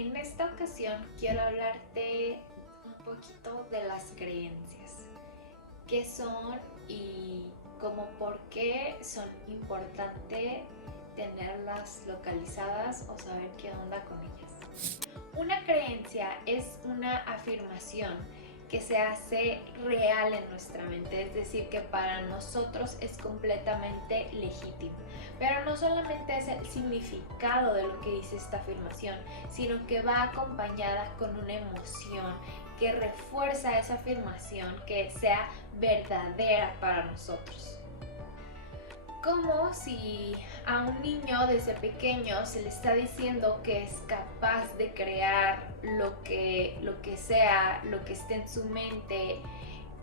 En esta ocasión quiero hablarte un poquito de las creencias, qué son y como por qué son importantes tenerlas localizadas o saber qué onda con ellas. Una creencia es una afirmación que se hace real en nuestra mente, es decir, que para nosotros es completamente legítima. Pero no solamente es el significado de lo que dice esta afirmación, sino que va acompañada con una emoción que refuerza esa afirmación que sea verdadera para nosotros. Como si a un niño desde pequeño se le está diciendo que es capaz de crear lo que sea, lo que esté en su mente,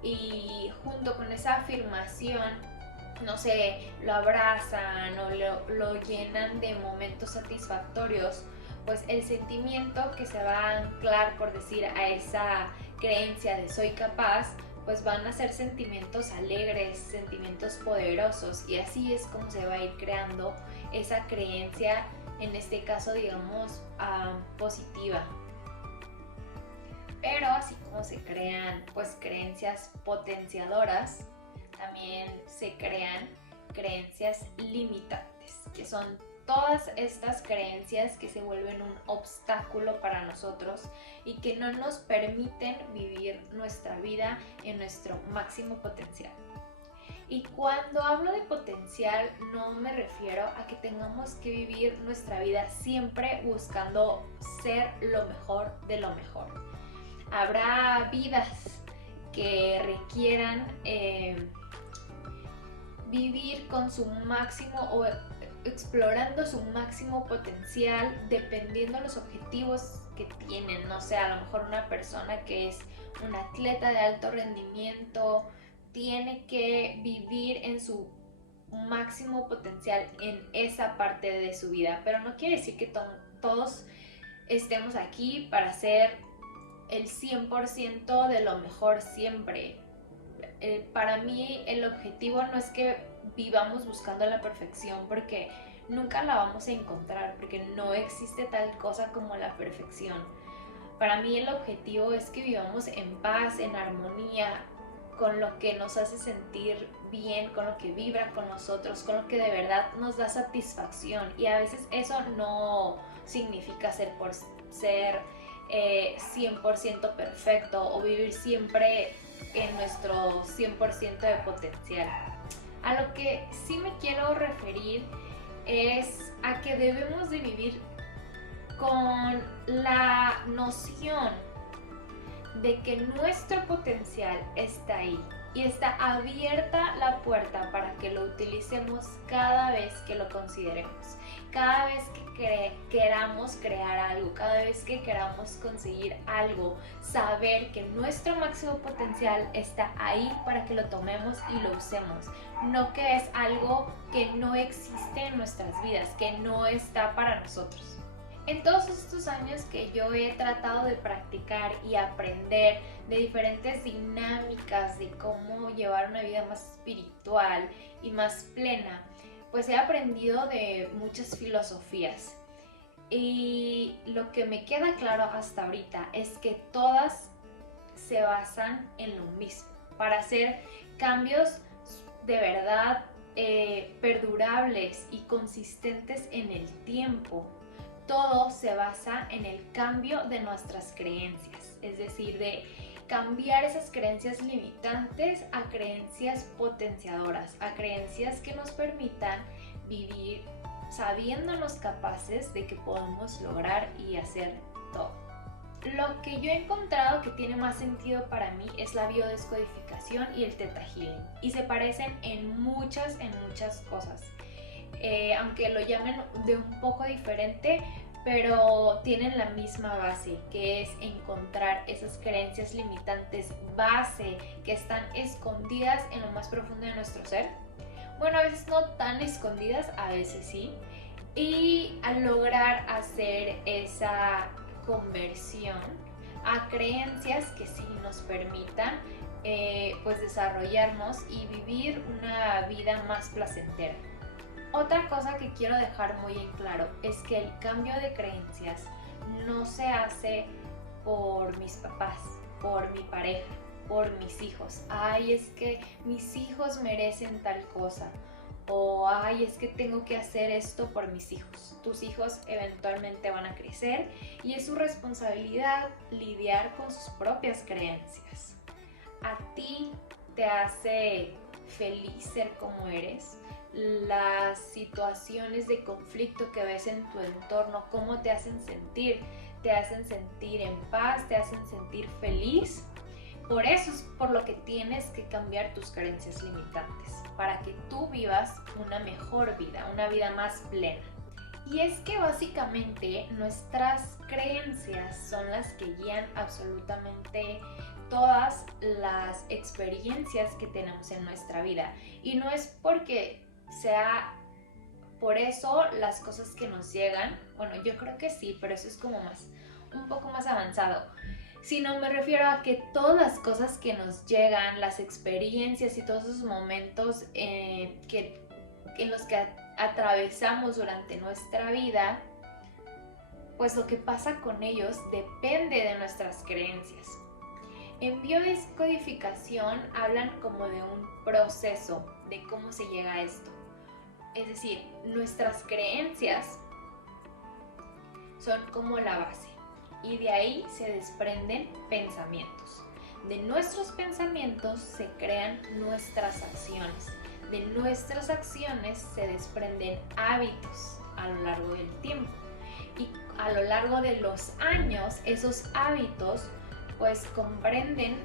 y junto con esa afirmación, no sé, lo abrazan o lo llenan de momentos satisfactorios, pues el sentimiento que se va a anclar, por decir, a esa creencia de soy capaz, pues van a ser sentimientos alegres, sentimientos poderosos, y así es como se va a ir creando esa creencia, en este caso digamos positiva. Pero así como se crean pues creencias potenciadoras, también se crean creencias limitantes, que son todas estas creencias que se vuelven un obstáculo para nosotros y que no nos permiten vivir nuestra vida en nuestro máximo potencial. Y cuando hablo de potencial, no me refiero a que tengamos que vivir nuestra vida siempre buscando ser lo mejor de lo mejor. Habrá vidas que requieran vivir con su máximo o explorando su máximo potencial dependiendo de los objetivos que tienen. No sé, a lo mejor una persona que es un atleta de alto rendimiento tiene que vivir en su máximo potencial en esa parte de su vida, pero no quiere decir que todos estemos aquí para ser el 100% de lo mejor siempre. Para mí el objetivo no es que vivamos buscando la perfección, porque nunca la vamos a encontrar, porque no existe tal cosa como la perfección. Para mí el objetivo es que vivamos en paz, en armonía, con lo que nos hace sentir bien, con lo que vibra con nosotros, con lo que de verdad nos da satisfacción. Y a veces eso no significa ser por ser 100% perfecto o vivir siempre en nuestro 100% de potencial. A lo que sí me quiero referir es a que debemos de vivir con la noción de que nuestro potencial está ahí y está abierta la puerta para que lo utilicemos cada vez que lo consideremos, cada vez que queramos crear algo, cada vez que queramos conseguir algo, saber que nuestro máximo potencial está ahí para que lo tomemos y lo usemos, no que es algo que no existe en nuestras vidas, que no está para nosotros. En todos estos años que yo he tratado de practicar y aprender de diferentes dinámicas de cómo llevar una vida más espiritual y más plena, pues he aprendido de muchas filosofías. Y lo que me queda claro hasta ahorita es que todas se basan en lo mismo, para hacer cambios de verdad perdurables y consistentes en el tiempo. Todo se basa en el cambio de nuestras creencias, es decir, de cambiar esas creencias limitantes a creencias potenciadoras, a creencias que nos permitan vivir sabiéndonos capaces de que podemos lograr y hacer todo. Lo que yo he encontrado que tiene más sentido para mí es la biodescodificación y el Theta Healing, y se parecen en muchas cosas. Aunque lo llamen de un poco diferente, pero tienen la misma base, que es encontrar esas creencias limitantes base que están escondidas en lo más profundo de nuestro ser. Bueno, a veces no tan escondidas, a veces sí, y al lograr hacer esa conversión a creencias que sí nos permitan pues desarrollarnos y vivir una vida más placentera. Otra cosa que quiero dejar muy en claro es que el cambio de creencias no se hace por mis papás, por mi pareja, por mis hijos. Ay, es que mis hijos merecen tal cosa. O ay, es que tengo que hacer esto por mis hijos. Tus hijos eventualmente van a crecer y es su responsabilidad lidiar con sus propias creencias. ¿A ti te hace feliz ser como eres? Las situaciones de conflicto que ves en tu entorno, ¿cómo te hacen sentir? ¿Te hacen sentir en paz? ¿Te hacen sentir feliz? Por eso es por lo que tienes que cambiar tus creencias limitantes, para que tú vivas una mejor vida, una vida más plena. Y es que básicamente nuestras creencias son las que guían absolutamente todas las experiencias que tenemos en nuestra vida. Y no es porque sea por eso las cosas que nos llegan, bueno, yo creo que sí, pero eso es como un poco más avanzado. Sino me refiero a que todas las cosas que nos llegan, las experiencias y todos esos momentos en los que atravesamos durante nuestra vida, pues lo que pasa con ellos depende de nuestras creencias. En biodescodificación hablan como de un proceso de cómo se llega a esto. Es decir, nuestras creencias son como la base. Y de ahí se desprenden pensamientos. De nuestros pensamientos se crean nuestras acciones. De nuestras acciones se desprenden hábitos a lo largo del tiempo. Y a lo largo de los años, esos hábitos pues comprenden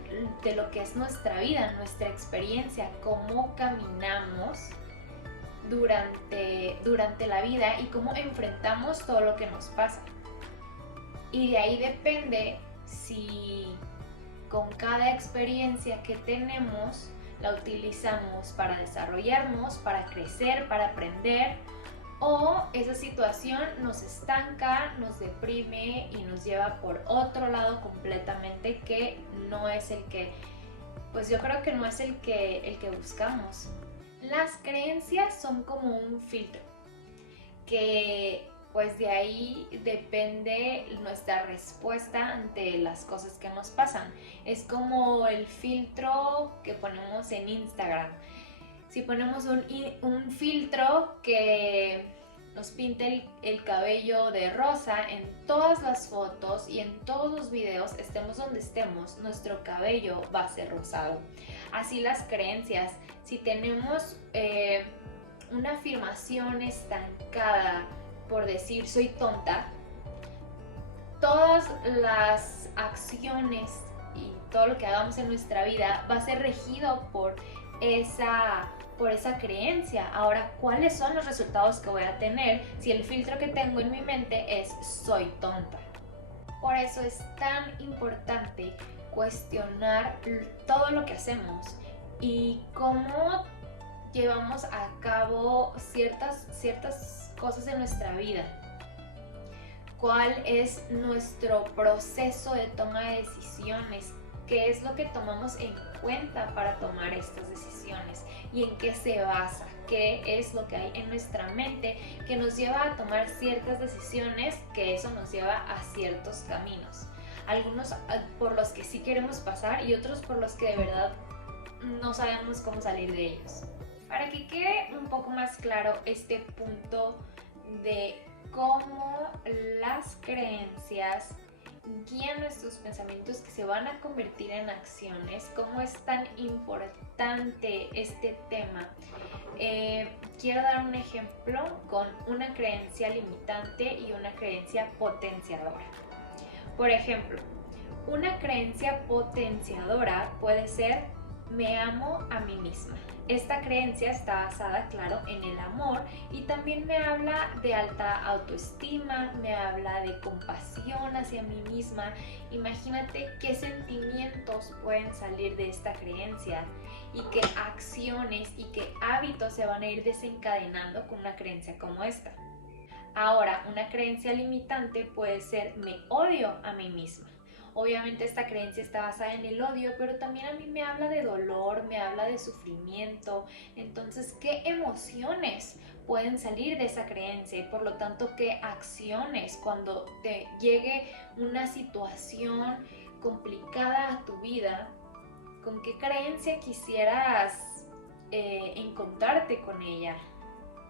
de lo que es nuestra vida, nuestra experiencia, cómo caminamos durante la vida y cómo enfrentamos todo lo que nos pasa. Y de ahí depende si con cada experiencia que tenemos la utilizamos para desarrollarnos, para crecer, para aprender, o esa situación nos estanca, nos deprime y nos lleva por otro lado completamente que no es el que, pues yo creo que no es el que buscamos. Las creencias son como un filtro que pues de ahí depende nuestra respuesta ante las cosas que nos pasan. Es como el filtro que ponemos en Instagram. Si ponemos un filtro que nos pinte el cabello de rosa en todas las fotos y en todos los videos, estemos donde estemos, nuestro cabello va a ser rosado. Así las creencias, si tenemos una afirmación estancada, por decir soy tonta, todas las acciones y todo lo que hagamos en nuestra vida va a ser regido por esa creencia. Ahora, ¿cuáles son los resultados que voy a tener si el filtro que tengo en mi mente es soy tonta? Por eso es tan importante cuestionar todo lo que hacemos y cómo llevamos a cabo ciertas cosas en nuestra vida. ¿Cuál es nuestro proceso de toma de decisiones? ¿Qué es lo que tomamos en cuenta para tomar estas decisiones? ¿Y en qué se basa? ¿Qué es lo que hay en nuestra mente que nos lleva a tomar ciertas decisiones, que eso nos lleva a ciertos caminos? Algunos por los que sí queremos pasar y otros por los que de verdad no sabemos cómo salir de ellos. Para que quede un poco más claro este punto de cómo las creencias guían nuestros pensamientos que se van a convertir en acciones, cómo es tan importante este tema. Quiero dar un ejemplo con una creencia limitante y una creencia potenciadora. Por ejemplo, una creencia potenciadora puede ser: me amo a mí misma. Esta creencia está basada, claro, en el amor y también me habla de alta autoestima, me habla de compasión hacia mí misma. Imagínate qué sentimientos pueden salir de esta creencia y qué acciones y qué hábitos se van a ir desencadenando con una creencia como esta. Ahora, una creencia limitante puede ser: me odio a mí misma. Obviamente esta creencia está basada en el odio, pero también a mí me habla de dolor, me habla de sufrimiento. Entonces, ¿qué emociones pueden salir de esa creencia? Y por lo tanto, ¿qué acciones cuando te llegue una situación complicada a tu vida? ¿Con qué creencia quisieras encontrarte con ella?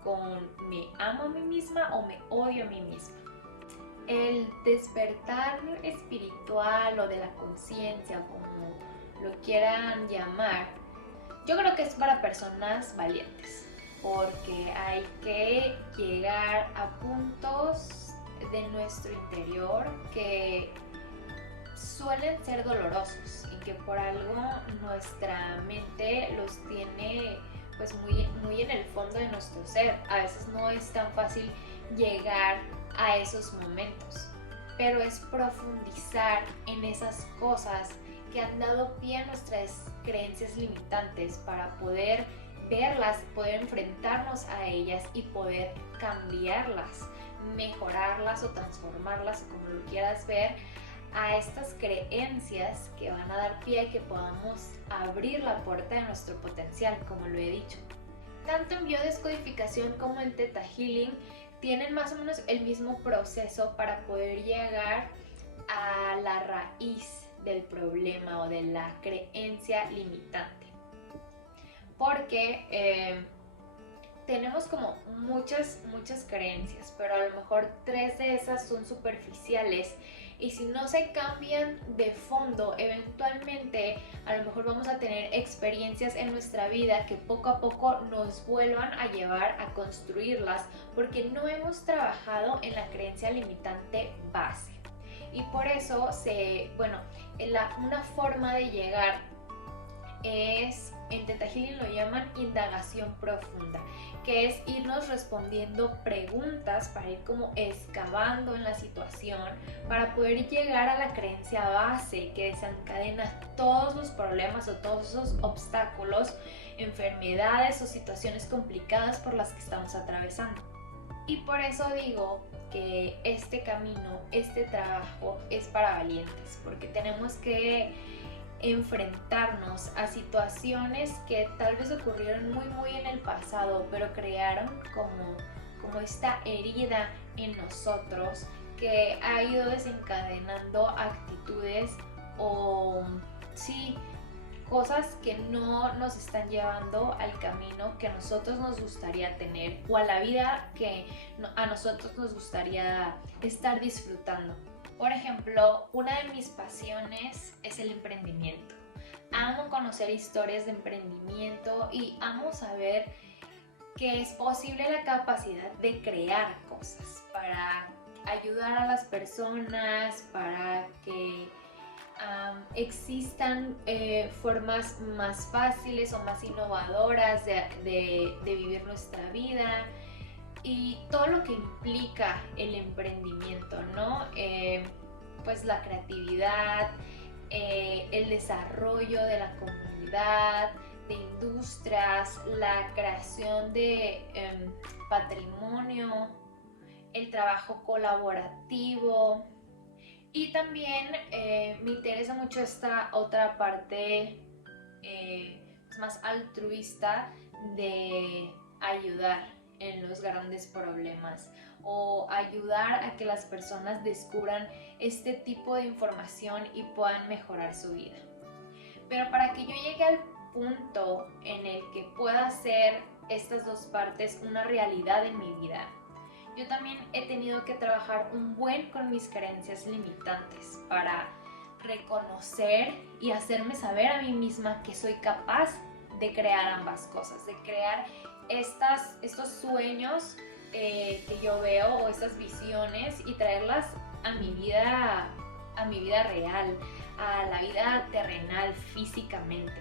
¿Con me amo a mí misma o me odio a mí misma? El despertar espiritual o de la conciencia, como lo quieran llamar, yo creo que es para personas valientes, porque hay que llegar a puntos de nuestro interior que suelen ser dolorosos y que por algo nuestra mente los tiene pues muy en el fondo de nuestro ser. A veces no es tan fácil llegar a esos momentos, pero es profundizar en esas cosas que han dado pie a nuestras creencias limitantes para poder verlas, poder enfrentarnos a ellas y poder cambiarlas, mejorarlas o transformarlas, como lo quieras ver, a estas creencias que van a dar pie a que podamos abrir la puerta de nuestro potencial, como lo he dicho. Tanto en biodescodificación como en Theta Healing tienen más o menos el mismo proceso para poder llegar a la raíz del problema o de la creencia limitante. Porque tenemos como muchas creencias, pero a lo mejor 3 de esas son superficiales, y si no se cambian de fondo, eventualmente a lo mejor vamos a tener experiencias en nuestra vida que poco a poco nos vuelvan a llevar a construirlas, porque no hemos trabajado en la creencia limitante base. Y por eso una forma de llegar es, en Theta Healing lo llaman indagación profunda, que es irnos respondiendo preguntas para ir como excavando en la situación, para poder llegar a la creencia base que desencadena todos los problemas o todos esos obstáculos, enfermedades o situaciones complicadas por las que estamos atravesando. Y por eso digo que este camino, este trabajo es para valientes, porque tenemos que enfrentarnos a situaciones que tal vez ocurrieron muy en el pasado, pero crearon como esta herida en nosotros que ha ido desencadenando actitudes o sí, cosas que no nos están llevando al camino que a nosotros nos gustaría tener o a la vida que a nosotros nos gustaría estar disfrutando. Por ejemplo, una de mis pasiones es el emprendimiento. Amo conocer historias de emprendimiento y amo saber que es posible la capacidad de crear cosas para ayudar a las personas, para que existan formas más fáciles o más innovadoras de vivir nuestra vida. Y todo lo que implica el emprendimiento, ¿no? Pues la creatividad, el desarrollo de la comunidad, de industrias, la creación de patrimonio, el trabajo colaborativo. Y también me interesa mucho esta otra parte más altruista de ayudar en los grandes problemas o ayudar a que las personas descubran este tipo de información y puedan mejorar su vida. Pero para que yo llegue al punto en el que pueda hacer estas dos partes una realidad en mi vida, yo también he tenido que trabajar un buen con mis creencias limitantes para reconocer y hacerme saber a mí misma que soy capaz de crear ambas cosas, de crear estos sueños que yo veo o estas visiones y traerlas a mi vida real, a la vida terrenal físicamente.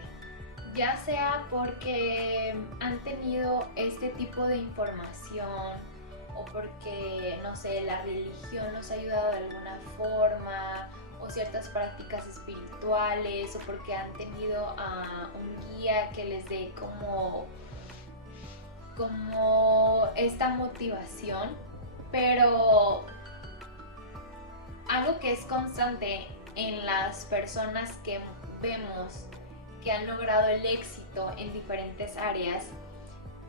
Ya sea porque han tenido este tipo de información o porque, no sé, la religión los ha ayudado de alguna forma o ciertas prácticas espirituales o porque han tenido a un guía que les dé como esta motivación, pero algo que es constante en las personas que vemos que han logrado el éxito en diferentes áreas,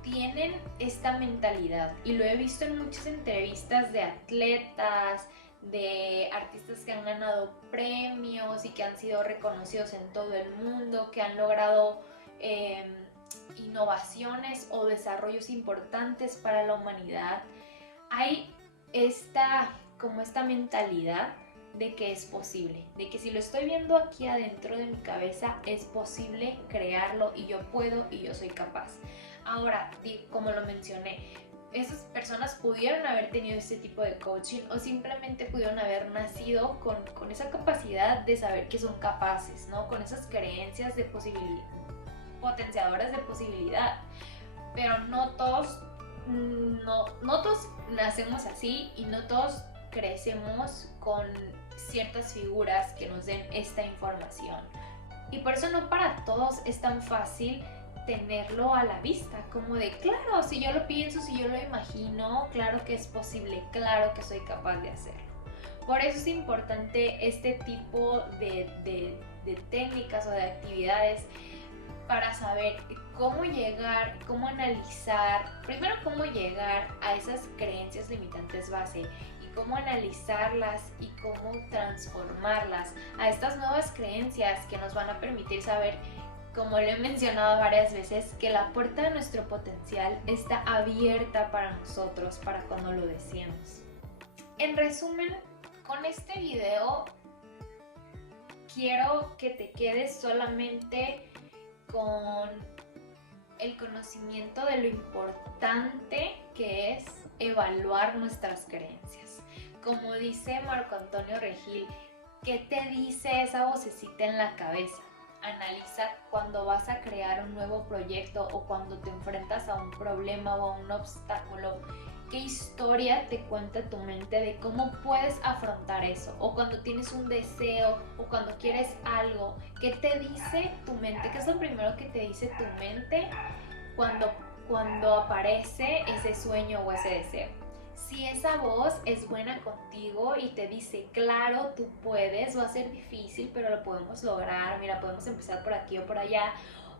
tienen esta mentalidad, y lo he visto en muchas entrevistas de atletas, de artistas que han ganado premios y que han sido reconocidos en todo el mundo, que han logrado innovaciones o desarrollos importantes para la humanidad. Hay como esta mentalidad de que es posible, de que si lo estoy viendo aquí adentro de mi cabeza, es posible crearlo, y yo puedo y yo soy capaz. Ahora, como lo mencioné, esas personas pudieron haber tenido ese tipo de coaching, o simplemente pudieron haber nacido con esa capacidad de saber que son capaces, ¿no? Con esas creencias de posibilidad, potenciadoras de posibilidad. Pero no todos nacemos así, y no todos crecemos con ciertas figuras que nos den esta información. Y por eso no para todos es tan fácil tenerlo a la vista, como de claro, si yo lo pienso, si yo lo imagino, claro que es posible, claro que soy capaz de hacerlo. Por eso es importante este tipo de técnicas o de actividades, para saber cómo llegar, cómo analizar, primero cómo llegar a esas creencias limitantes base, y cómo analizarlas y cómo transformarlas a estas nuevas creencias que nos van a permitir saber, como lo he mencionado varias veces, que la puerta de nuestro potencial está abierta para nosotros, para cuando lo deseemos. En resumen, con este video quiero que te quedes solamente con el conocimiento de lo importante que es evaluar nuestras creencias. Como dice Marco Antonio Regil, ¿qué te dice esa vocecita en la cabeza? Analiza cuando vas a crear un nuevo proyecto, o cuando te enfrentas a un problema o a un obstáculo. ¿Qué historia te cuenta tu mente de cómo puedes afrontar eso? O cuando tienes un deseo, o cuando quieres algo, ¿qué te dice tu mente? ¿Qué es lo primero que te dice tu mente cuando aparece ese sueño o ese deseo? Si esa voz es buena contigo y te dice, claro, tú puedes, va a ser difícil, pero lo podemos lograr, mira, podemos empezar por aquí o por allá.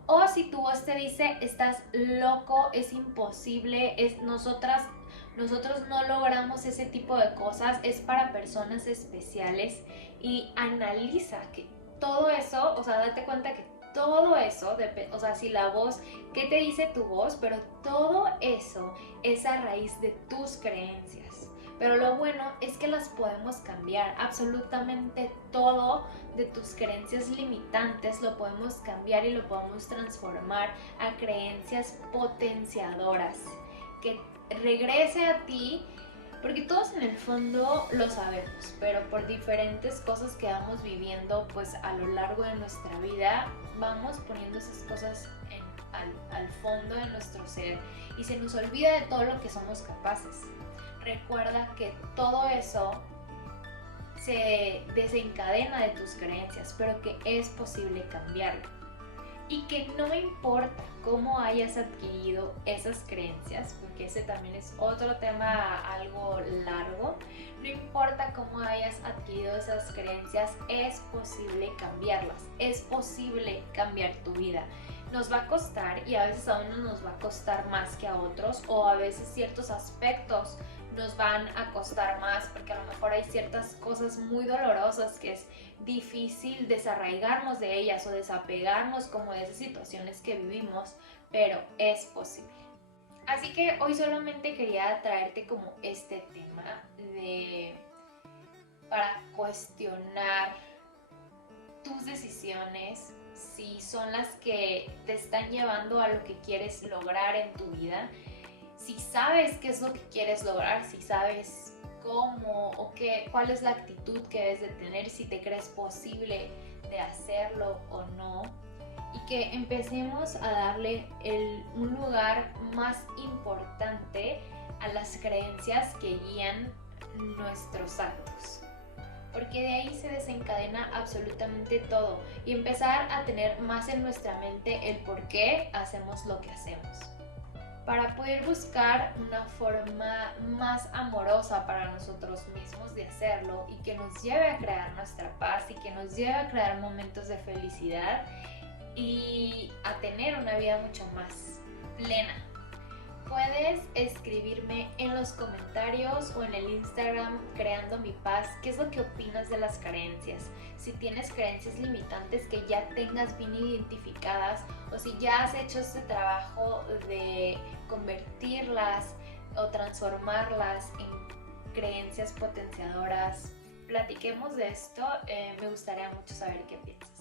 O si tu voz te dice, estás loco, es imposible, nosotros no logramos ese tipo de cosas, es para personas especiales. Y analiza que todo eso, o sea, date cuenta que todo eso, o sea, si la voz, ¿qué te dice tu voz? Pero todo eso es a raíz de tus creencias. Pero lo bueno es que las podemos cambiar. Absolutamente todo de tus creencias limitantes lo podemos cambiar, y lo podemos transformar a creencias potenciadoras, que regrese a ti, porque todos en el fondo lo sabemos, pero por diferentes cosas que vamos viviendo, pues a lo largo de nuestra vida, vamos poniendo esas cosas al fondo de nuestro ser, y se nos olvida de todo lo que somos capaces. Recuerda que todo eso se desencadena de tus creencias, pero que es posible cambiarlo. Y que no importa cómo hayas adquirido esas creencias, porque ese también es otro tema algo largo, no importa cómo hayas adquirido esas creencias, es posible cambiarlas, es posible cambiar tu vida. Nos va a costar, y a veces a unos nos va a costar más que a otros, o a veces ciertos aspectos nos van a costar más, porque a lo mejor hay ciertas cosas muy dolorosas que es difícil desarraigarnos de ellas o desapegarnos como de esas situaciones que vivimos, pero es posible. Así que hoy solamente quería traerte como este tema para cuestionar tus decisiones, si son las que te están llevando a lo que quieres lograr en tu vida, si sabes qué es lo que quieres lograr, si sabes cómo o cuál es la actitud que debes de tener, si te crees posible de hacerlo o no, y que empecemos a darle un lugar más importante a las creencias que guían nuestros actos, porque de ahí se desencadena absolutamente todo, y empezar a tener más en nuestra mente el por qué hacemos lo que hacemos. para poder buscar una forma más amorosa para nosotros mismos de hacerlo y que nos lleve a crear nuestra paz y que nos lleve a crear momentos de felicidad y a tener una vida mucho más plena. Puedes escribirme en los comentarios o en el Instagram Creando mi Paz qué es lo que opinas de las creencias. Si tienes creencias limitantes que ya tengas bien identificadas o si ya has hecho este trabajo de convertirlas o transformarlas en creencias potenciadoras. Platiquemos de esto, me gustaría mucho saber qué piensas.